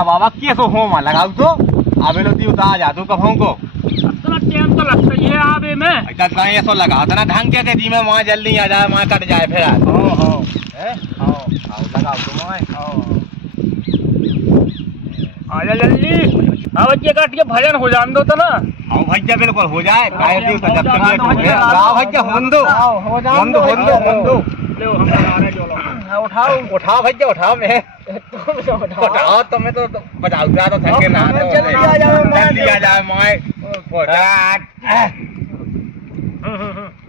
ना बाबा कैसो हो मां लगाऊ तो अबे लो ती उतार जा तू कभों को इतना टाइम तो लगता है आवे में इतना कहीं ऐसो लगा था ना ढंग के जी में वहां जल्दी आ जाए वहां कट जाए फिर हां हैं हां आओ लगाओ तुम हां आजा जल्दी अब ये काट के भजन हो जान दो तो ना हां भैया बिल्कुल हो जाए काहे दी तो जब तक लेट हो गया गाओ भैया होंदो हो जान दो ले हम लगा रहे जो लो उठाओ भैया उठाओ मैं उठाओ तुम्हें तो बजाओ जा तो थके ना जल्दी आ जाए मैं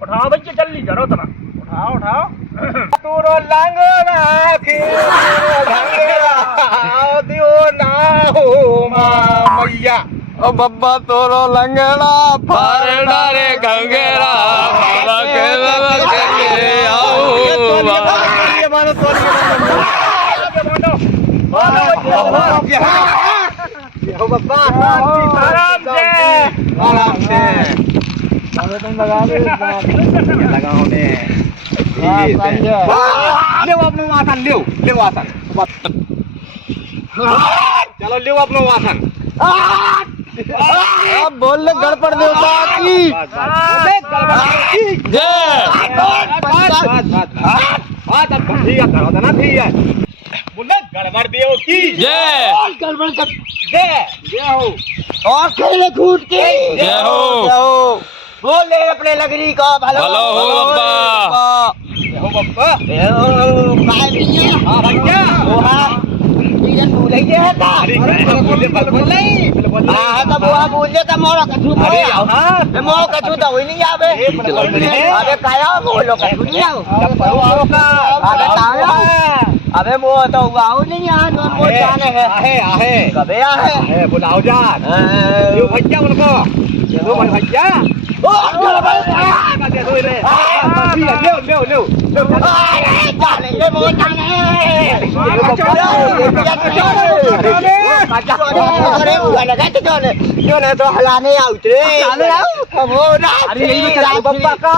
उठाओ भैया जल्दी जरो तना उठाओ तूरो लंगड़ा ढंगड़ा दियो ना हो मैया ओ बब्बा तोरो लंगड़ा फारड़ा रे गंगेरा बाबा के आओ आराम से तुम लगा दे लगाओ ने ले अपनो वासन ले वासन चलो ले अपनो वासन अब बोल ले गड़पड़ देवता की जय बोले गड़बड़ देव की जय गड़बड़ जय हो और खेले कूद के जय हो बोले अपने लगरी का भलो हो बब्बा हो बब्बा काय भैया हां भैया ओ हां तीन बोले है ता अरे बोले बिल्कुल हां तब वो बोले त मोरा कछु अरे हां मैं मोरा कछु त होई नहीं आवे अबे काया बोलो कछु नहीं आओ अबे ताया अबे वो तो आओ नहीं यहाँ दोन वो जाने है आहे कबे आहे बुलाओ जान यो भैया उनको यो भैया ओ दे दो रे ले जाने ये वो जाने अरे वो लगा तो जाने तो हलाने आओ रे वो ना अरे यही बता बब्बा का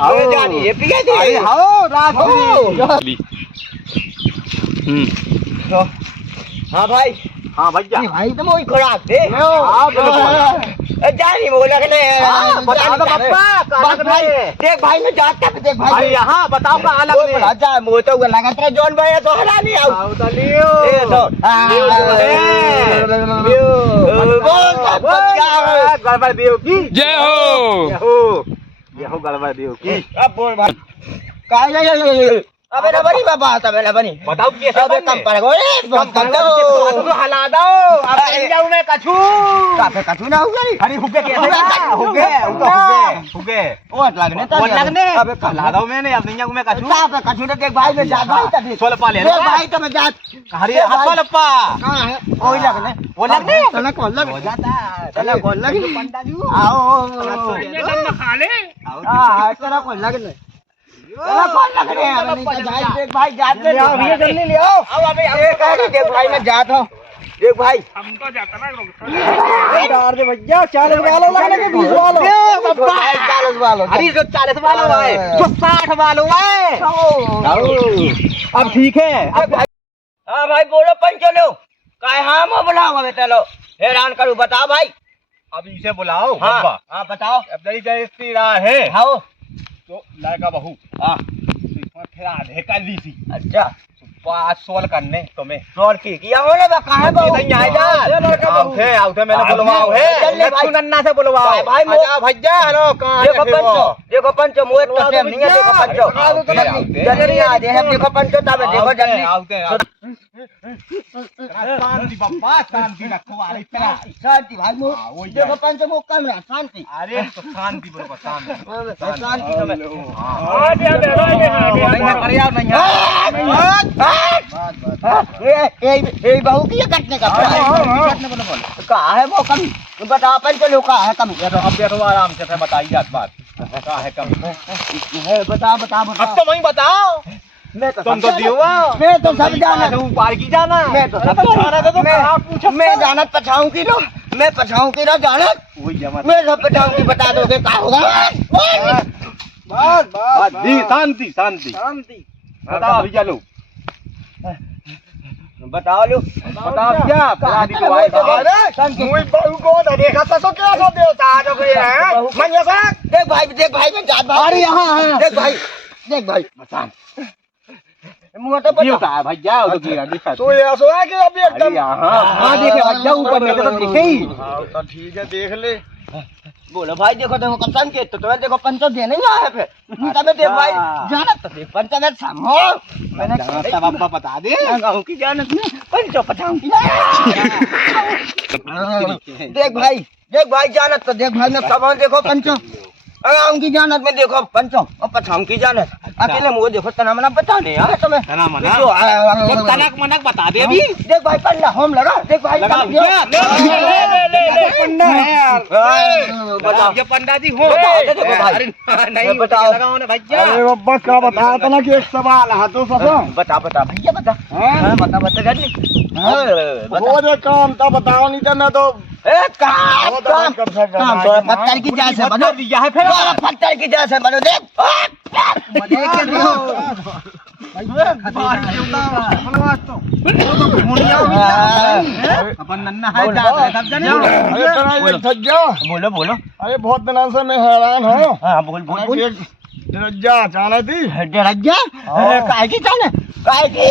आओ जानी ये पिया दे अरे हां रात्रि हाँ भाई हां भैया भाई तो मोई खुराक दे जानी वो लगने बता दो बब्बा भाई देख भाई मैं जाता देख भाई अरे यहां बताओ का अलग ने राजा वो तो लगा तेरा जॉन भाई तो हला नहीं आओ तो लियो ए तो गड़बड़ देव की जय हो ये हो गड़बड़ देव की अब बोल भाई काय अबे ना बनी बाबा तबे ना बनी बताओ कैसे अबे कम पर गो कम दो हला दो अब जाऊं मैं कछु काफे कछु ना होगा रे अरे हुगे कैसे हुगे हुगे ओट लगने वो लगने अबे हला दो मैंने अब नहीं जाऊं मैं कछु काफे कछु तो देख भाई में जा भाई तभी सोल पा ले भाई तो मैं जा अरे सोल पा कहां है ओई लगने वो लगने तने कौन लग हो जाता तने कौन लग पंडा जी आओ ये दम खा ले हां तेरा कौन लगने तेरा कौन लग रहे हैं देख भाई जाते ले आओ भैया जल्दी ले आओ अब अबे देख भाई मैं जाता हूं देख भाई हम तो जाता ना डाल दे भैया 40 वालों लगने के 20 वालों बब्बा 40 वालों अरे जो 40 वालों है जो 60 वालों है अब ठीक है अब हां भाई बोलो पंचो लो काय हां मैं बुलाओ अबे चलो हैरान करूं बताओ भाई अब इसे बुलाओ हां बब्बा हां बताओ अब जल्दी जल्दी रहा है हां तो लड़का बहू हां इसमें फिर आधे कर दी थी अच्छा 5 सोल करने तुम्हें और की किया होले बा काहे बहू नहीं आ जा लड़का बहू आउथे मैंने बुलवाओ है चल भाई नन्ना से बुलवाओ भाई आजा भैया हेलो कहां देखो पंचो मोए तो से नहीं है देखो पंचो जल्दी आ जाए हम देखो पंचो तब देखो जल्दी आउते शांति बब्बा शांति रखो अरे तेरा शांति भाई मो देखो पंचो मो कम रहा शांति अरे तो शांति बोलो शांति शांति तो मैं आ जा नहीं कर यार नहीं ए बहू की कटने का कहा है वो कमी बता पंचो लो कहा है कमी अब बैठो आराम से बताइए बात क्या है कमी बता अब तो वही बताओ मैं तो तुम तो दियो मैं तो सब जाना ऊपर की जाना मैं तो सब जाना था तो मैं जाना पछाऊं की लो मैं पछाऊं की लो जाना मैं सब पछाऊं की बता दोगे क्या होगा बस बस शांति शांति शांति बताओ अभी चलो बताओ लो बताओ क्या बता दी तो भाई मुई बहु को तो देखा तो क्या सो देवता जो कोई है मैं ये बात देख भाई मैं जात भाई अरे यहाँ देख भाई बसान मुँह तो ये होता है भाई जाओ तो गिरा दिखा तो ये सो है कि अभी एकदम हां देखे भैया ऊपर में तो दिखे ही तो ठीक है देख ले बोलो भाई देखो कसम के तो देखो पंचो दे नहीं आया फिर तबे देख भाई जानत तो देख पंचो में सामो मैंने तब अब्बा बता दे गाँव की जानत नहीं पंचो पठाऊं की देख भाई जानत तो देख भाई मैं सब देखो पंचो गाँव की जानत में देखो पंचो और पठाऊं की जानत अकेले मुझे देखो तना मना बता दे यार तुम्हें तना मना तनक मनक बता दे अभी देख भाई पन्ना होम लगा देख भाई लगा ले पंडा है यार बताओ ये पंडा जी हो देखो भाई अरे नहीं बताओ लगाओ ना भैया अरे बब्बा का बताया था ना कि एक सवाल है तो ससो बता भैया बता बता जल्दी वो जो काम था बताओ नहीं तो मैं तो काम पत्थर की जैसे बनो है फिर पत्थर की जैसे बनो देख अपन नन्ना है सब जाने बोलो बोलो अरे बहुत दिनों से मैं हैरान हूँ हाँ बोल बोल बोल रज्जा चाहना थी रज्जा काय की जाने काय की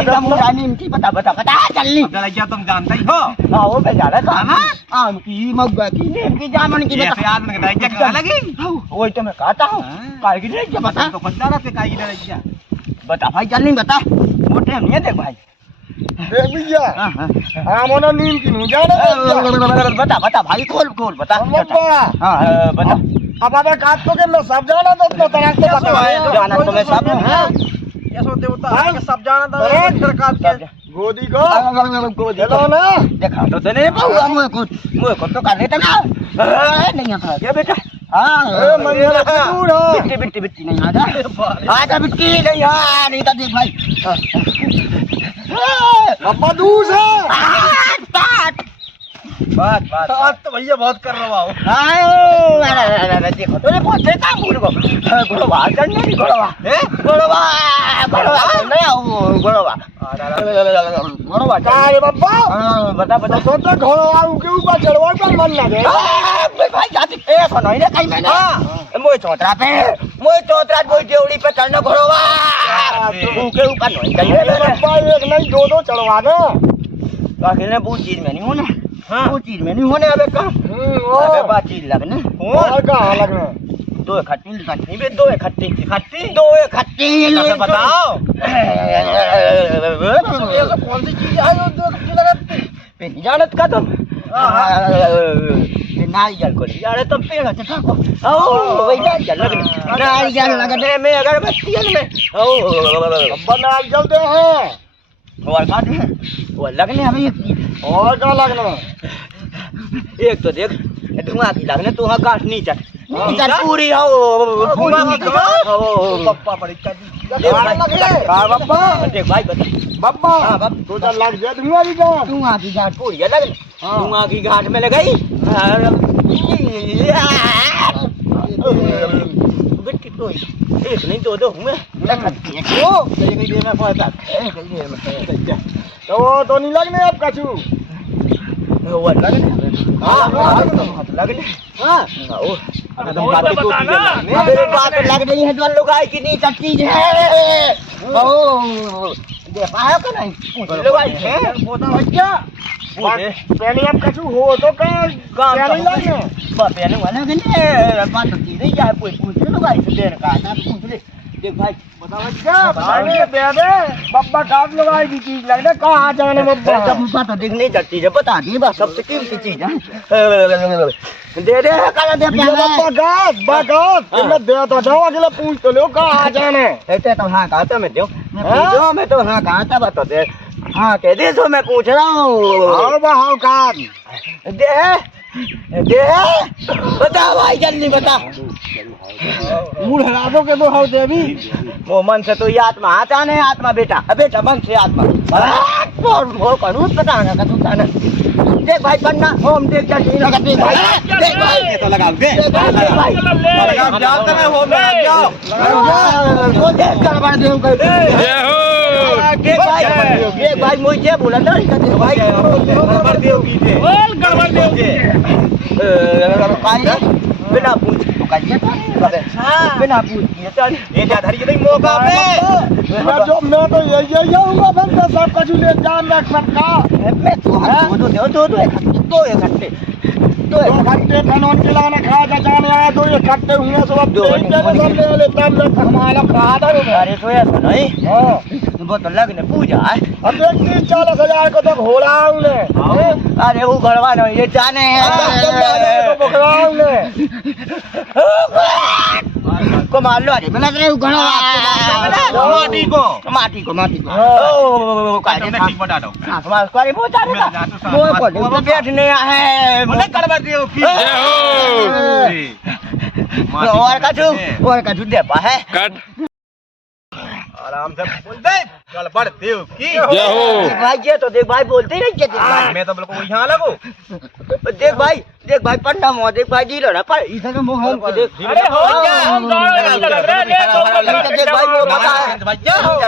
एकदम रानी इनकी बता जल्दी रज्जा तुम जानते ही हो हाँ वो पे जा रहा था आम की मग्गा की नीम की जामुन की ऐसे आदमी का रज्जा क्या लगी वही तो मैं कहता हूँ काय की रज्जा बता तो खुद जाना से काय की रज्जा बता भाई जल्दी बता मोटे हम नहीं देख भाई भैया हम ना नीम की नहीं जाना बता भाई खोल बता बता अब अबे काट तो के मैं सब जाना तो अपना तरह से बता जाना तो मैं सब हूँ ये सो देवता है कि सब जाना था इधर काट के गोदी को हेलो ना देखा तो नहीं पाऊंगा मुझे को तो कर लेता ना नहीं आता क्या बेटा हाँ बिट्टी नहीं आजा बिट्टी नहीं नहीं था देख भाई अब्बा दूर से बात आज तो भैया बहुत कर रहा हूँ देखो तो बहुत देता हूँ घोड़वा करने घोड़वा क्या रे बब्बा बता सोचा घोड़वा के ऊपर चढ़वा कर मन लगे भाई जाती ऐसा नहीं ना कहीं मैंने मोए चौतरा कोई देवड़ी पे चढ़ना घोड़वा के ऊपर नहीं कहीं बब्बा एक नहीं दो चढ़वा दे अकेले वो चीज में नहीं होना वो चीज में नहीं होने अबे कहाँ अबे बात चीज लगने और कहाँ लगना दो खट्टी बे दो खट्टी बताओ कौन सी चीज है जो दो खट्टी लगाती जानत का तुम नारियल को यार तुम पेड़ है देखो ओ वही नारियल लगने में अगरबत्ती में ओ अब्बा नारियल दे हैं और बात है वो लगने हमें और क्या लगना एक तो देख धुआं की लगने तू हाँ काट नीचे पूरी हो पप्पा परीक्षा बब्बा देख भाई बब्बा तो चल लग गया धुआं की घाट पूरी है लगने धुआं की घाट में लगाई एक नहीं दो हूँ मैं तो नहीं लगने अब कछु लग रही है जो लोग की नहीं चीज है दे पाया तो नहीं पहले अब कछु हो तो नहीं लगने पहले वाला बात नहीं जाए पूछ लोग पूछ ले देख भाई बब्बा काट लगाई की चीज लगने कहाँ जाने बब्बा तो दिख नहीं चलती है बता दी बस सबसे कीमती चीज है दे काला दे बब्बा मैं दे तो जाओ अगले पूछ तो लो कहाँ जाने ऐसे तो हाँ कहा था मैं दो मैं तो हाँ कहा था बता दे हाँ कह दे तो मैं पूछ रहा हूँ हाँ काट दे दे बता भाई जल्दी बता मूड हरा दो के दो हाउ देवी वो मन से तो ये आत्मा आता नहीं आत्मा बेटा बेटा मन से आत्मा और वो करूँ पता ना करूँ ना देख भाई पन्ना होम देख जल्दी लगा देख भाई ये तो लगाओ दे देख भाई लगाओ जाओ तने होम में जाओ वो देख करवा दे देख भाई मुझे बोला था देख भाई गड़बड़ देव की थे बोल गड़बड़ देव के बिना पूछ तो कहिए बिना पूछ ये जा धरी नहीं मौका पे मैं तो ये हूँगा बंदा सब कुछ ले जान मैं खटका मैं दो घंटे दो घंटे धनोन के लाने खा जाने आया दो इकट्ठे हुए सब दो सामने वाले तब लग हमारा खा दो अरे तो ऐसा नहीं वो तो लगने पूजा है अब देखिए 40,000 को तो घोड़ा उन्हें अरे वो गड़वा नहीं ये जाने को मार लो अरे मैं रहे माटी को ओ काहे ठीक बता दो हमारा करे वो जाने वो बैठने है बोले गड़बड़ देव की और का दे पा है आराम से बोल दे गड़बड़ देव की भाई ये तो देख भाई बोलते ही नहीं क्या मैं तो बिल्कुल यहाँ लगो देख भाई पन्ना मो देख भाई जी लड़ा पर इधर का मुंह हम देख अरे हो जा हम दौड़ लग रहे ले देख भाई वो पता है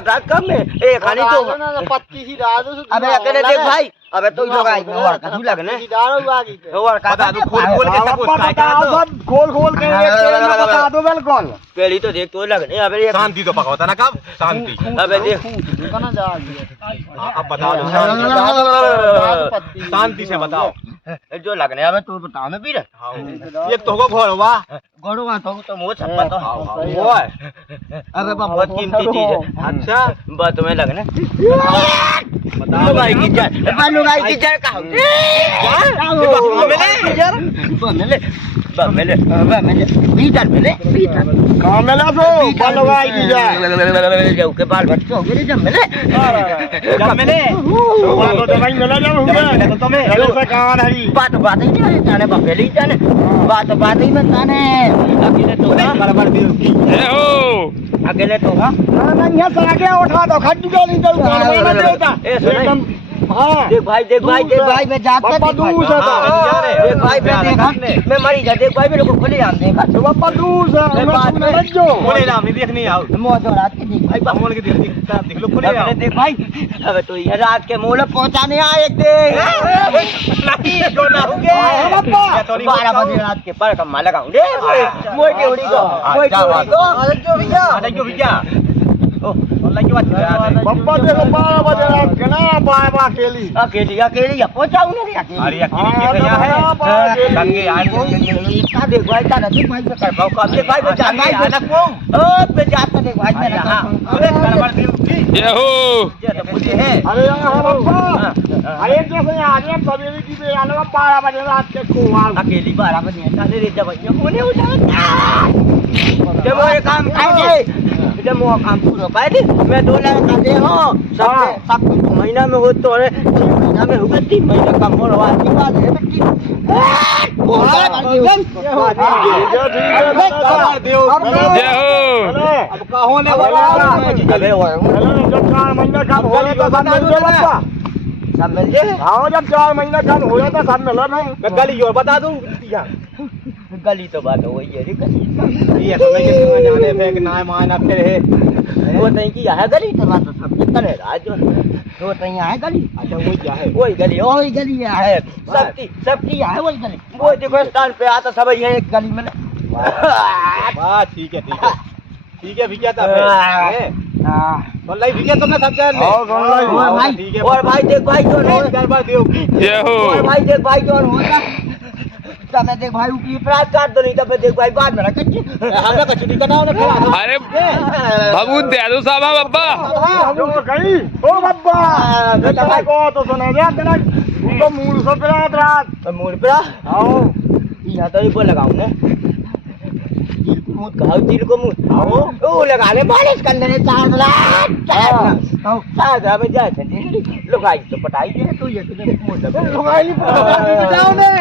रात कम में ए खाली तो पत्ती ही रात अबे अकेले देख भाई अबे तो जो गाय और का तू लगने और का बता दो खोल के सब कुछ काय का सब खोल के बता दो बिल्कुल पहली तो देख तो लगने अबे शांति तो पकड़ता ना कब शांति अबे देख अब बता दो शांति से बताओ जो लगने अबे तू बता मैं भी ये तो होगा घोड़वा गड़वा तो मुंह छप्पा तो वो है अबे बहुत कीमती चीज है अच्छा बात तुम्हें लगने बताओ भाई की जय मानो भाई की जय का मिले भीतर मिले कहाँ मिला तो बनवाई की जाए जो के बाल बच्चे हो गए जब मिले जब मैंने तो दवाई मिला जब हमें तो मैं हेलो से कहाँ नहीं बात ही जाने जाने बफेली जाने बात ही में जाने अकेले तो गड़बड़ देव की अकेले तो यहाँ से आगे उठा दो खड्डी को नहीं दो बनवाना देता एकदम हाँ देख भाई मैं जाकर देख भाई मैं देखा मैं मरी जा देख भाई मेरे को खुले आम देखा तो पापा दूर से बात में जो बोले ना नहीं देखने आओ मौजो रात के देख भाई बोल के देख लो खुले आओ देख भाई अबे तो ये रात के मोल पहुंचाने आए थे नहीं जो ना होगे 12 बजे रात के पर कम्मा लगाऊंगे मोई के उड़ी को अरे जो भैया ऑनलाइन की बात पप्पा देखो 12 बजे रात के ना बाबा अकेली पहुंचाऊं नहीं अरे अकेले है गंगे आए का देख भाई का देख भाई कर पाओ का देख भाई बचा भाई ना को ओ पे जाता देख भाई मैं हां अरे गड़बड़ देव की ये तो मुझे है अरे यहाँ पप्पा अरे जैसे आज हम सवेरे की बे आने 12 बजे रात के को अकेली 12 बजे चले रे जब कोने उठा जब वो काम खाएंगे जब वो काम पूरा कर दे मैं 2 लाख का दे हो सब महीना में हो तो महीना में होगा 3 महीना का मोरवा की बात है बेटी अब का होने वाला अबे वो जब 4 महीना काम हो गया तो सब मिल जाए हाँ जब 4 महीना काम हो जाता सब मिला नहीं गली और बता दूं गली तो बात हो गई है गली ये तो नहीं कि जाने फेंक ना मायना फिर है वो नहीं की है गली तो बात सब कितना है राज वो तो यहाँ है गली अच्छा वही गली है सबकी है वही गली वो देखो स्थान पे आता सब ये एक गली में वाह ठीक है भैया तब भैया तो मैं समझा और भाई देख भाई जो गड़बड़ देव की और भाई देख भाई जो होता तब मैं देख भाई की अपराध काट दो नहीं तब मैं देख भाई बाद में रख हमें कचौड़ी बनाओ ना फिर अरे बाबू दे दो साहब बब्बा जो गई ओ बब्बा बेटा को तो सुना दे तेरा तो मूल से रात रात मूल पे आओ यहाँ तो ये लगाऊं ना मुंह खाओ चील को मुंह खाओ ओ लगा ले मालिश करने ने चार में जाए थे लुगाई तो पटाई दे तू ये तुझे मुंह लगा लुगाई नहीं पिटाओ ने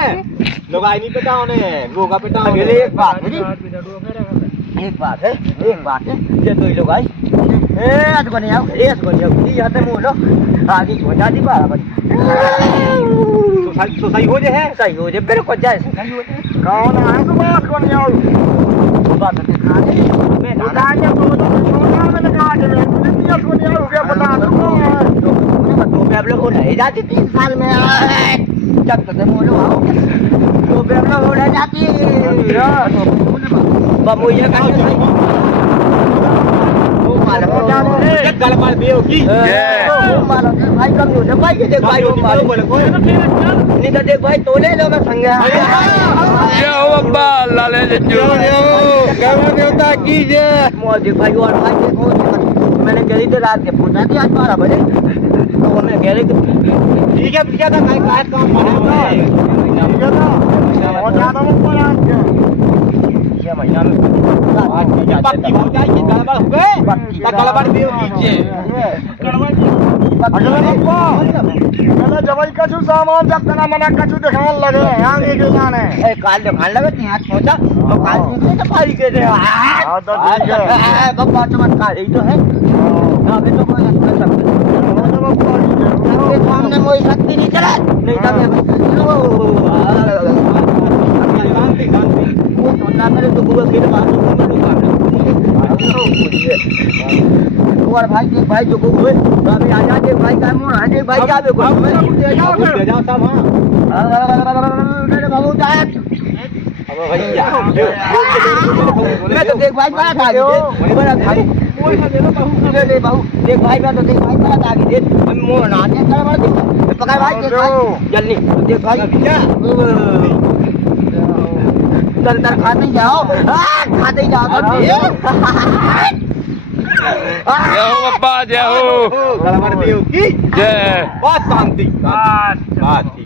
लुगाई नहीं पिटाओ ने गोगा पिटाओ अगले एक बात है ये तो लुगाई ए आज को नहीं आओ ये आते मुंह लो आगे हो जाती बराबर तो सही हो जाए मेरे को जाए सही हो जाए कौन है तो बात कौन नहीं आओ बात दिखा दे मैं लगा के तो में लगा के दुनिया को नहीं आओ क्या बता दो तो मैं अब लोग हो नहीं जाती 3 साल में जब तक मोलो आओ तो मैं अब लोग हो नहीं जाती बाबू ये कहां है वो मालूम है गलबाल बेवकी मालूम है भाई कम नहीं भाई के देख भाई मालूम बोले नहीं तो देख भाई तोले लो मैं संग जय हो बाबा लाले जज्जू गवा देवता की जय मोर देख भाई और भाई देखो मैंने गली तो रात के पहुंचा दिया आज 12 बजे तो मैं कह रहे ठीक है क्या था मैं काट काम महीना में पक्की हो जाएगी गड़बड़ हो गए गड़बड़ भी कीजिए अगले जवाई का जो सामान जब तना मना कछु दिखाने लगे आगे के जाने ए काल दिखाने लगे हाथ पहुंचा तो काल निकले तो पारी के दे हां तो ठीक है बब्बा चमत्कार यही तो है अभी तो कोई आपके सामने कोई शक्ति नहीं चला नहीं तो वो सोना मेरे तो गुआ खेल मार और भाई जो को हुए अभी आ जाते भाई का मोर आ जाए भाई क्या देखो जाओ सब हां मेरे बाबू जाए अब भैया मैं तो देख भाई बड़ा था बड़ा था ले बाबू देख भाई मैं तो देख भाई बड़ा था आगे देख मोर ना दे कर मार दे पकड़ भाई देख भाई जल्दी देख भाई दर खाते जाओ खाते जाओ जय हो बाबा जय हो गलबाल बेवकी जय बस शांति बस